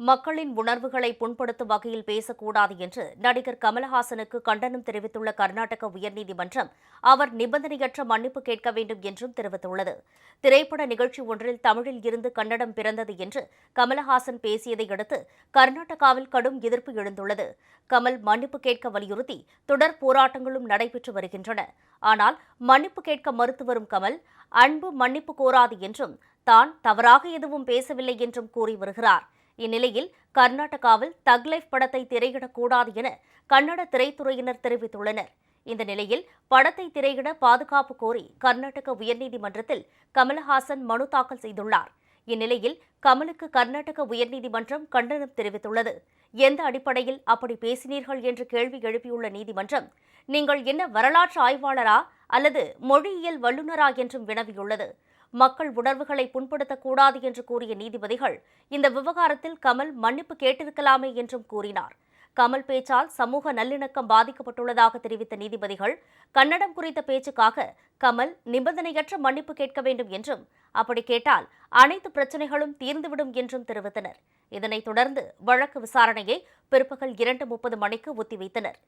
மக்களின் உணர்வுகளை புண்படுத்தும் வகையில் பேசக்கூடாது என்று நடிகர் கமலஹாசனுக்கு கண்டனம் தெரிவித்துள்ள கர்நாடக உயர்நீதிமன்றம் அவர் நிபந்தனையற்ற மன்னிப்பு கேட்க வேண்டும் என்றும் தெரிவித்துள்ளது. திரைப்பட நிகழ்ச்சி ஒன்றில் தமிழில் இருந்து கன்னடம் பிறந்தது என்று கமலஹாசன் பேசியதை அடுத்து கர்நாடகாவில் கடும் எதிர்ப்பு எழுந்துள்ளது. கமல் மன்னிப்பு கேட்க வலியுறுத்தி தொடர் போராட்டங்களும் நடைபெற்று வருகின்றன. ஆனால் மன்னிப்பு கேட்க மறுத்து வரும் கமல் அன்பு மன்னிப்பு கோராது என்றும் தான் தவறாக எதுவும் பேசவில்லை என்றும் கூறி வருகிறார். இந்நிலையில் கர்நாடகாவில் தக் லைஃப் படத்தை திரையிடக்கூடாது என கன்னட திரைத்துறையினர் தெரிவித்துள்ளனர். இந்த நிலையில் படத்தை திரையிட பாதுகாப்பு கோரி கர்நாடக உயர்நீதிமன்றத்தில் கமல்ஹாசன் மனு தாக்கல் செய்துள்ளார். இந்நிலையில் கமலுக்கு கர்நாடக உயர்நீதிமன்றம் கண்டனம் தெரிவித்துள்ளது. எந்த அடிப்படையில் அப்படி பேசினீர்கள் என்று கேள்வி எழுப்பியுள்ள நீதிமன்றம் நீங்கள் என்ன வரலாற்று ஆய்வாளரா அல்லது மொழியியல் வல்லுநரா என்றும் வினவியுள்ளது. மக்கள் உணர்வுகளை புண்படுத்தக்கூடாது என்று கூறிய நீதிபதிகள் இந்த விவகாரத்தில் கமல் மன்னிப்பு கேட்டிருக்கலாமே என்றும் கூறினார். கமல் பேச்சால் சமூக நல்லிணக்கம் பாதிக்கப்பட்டுள்ளதாக தெரிவித்த நீதிபதிகள் கன்னடம் குறித்த பேச்சுக்காக கமல் நிபந்தனையற்ற மன்னிப்பு கேட்க வேண்டும் என்றும் அப்படி கேட்டால் அனைத்து பிரச்சனைகளும் தீர்ந்துவிடும் என்றும் தெரிவித்தனர். இதனைத் தொடர்ந்து வழக்கு விசாரணையை பிற்பகல் இரண்டு முப்பது மணிக்கு ஒத்திவைத்தனர்.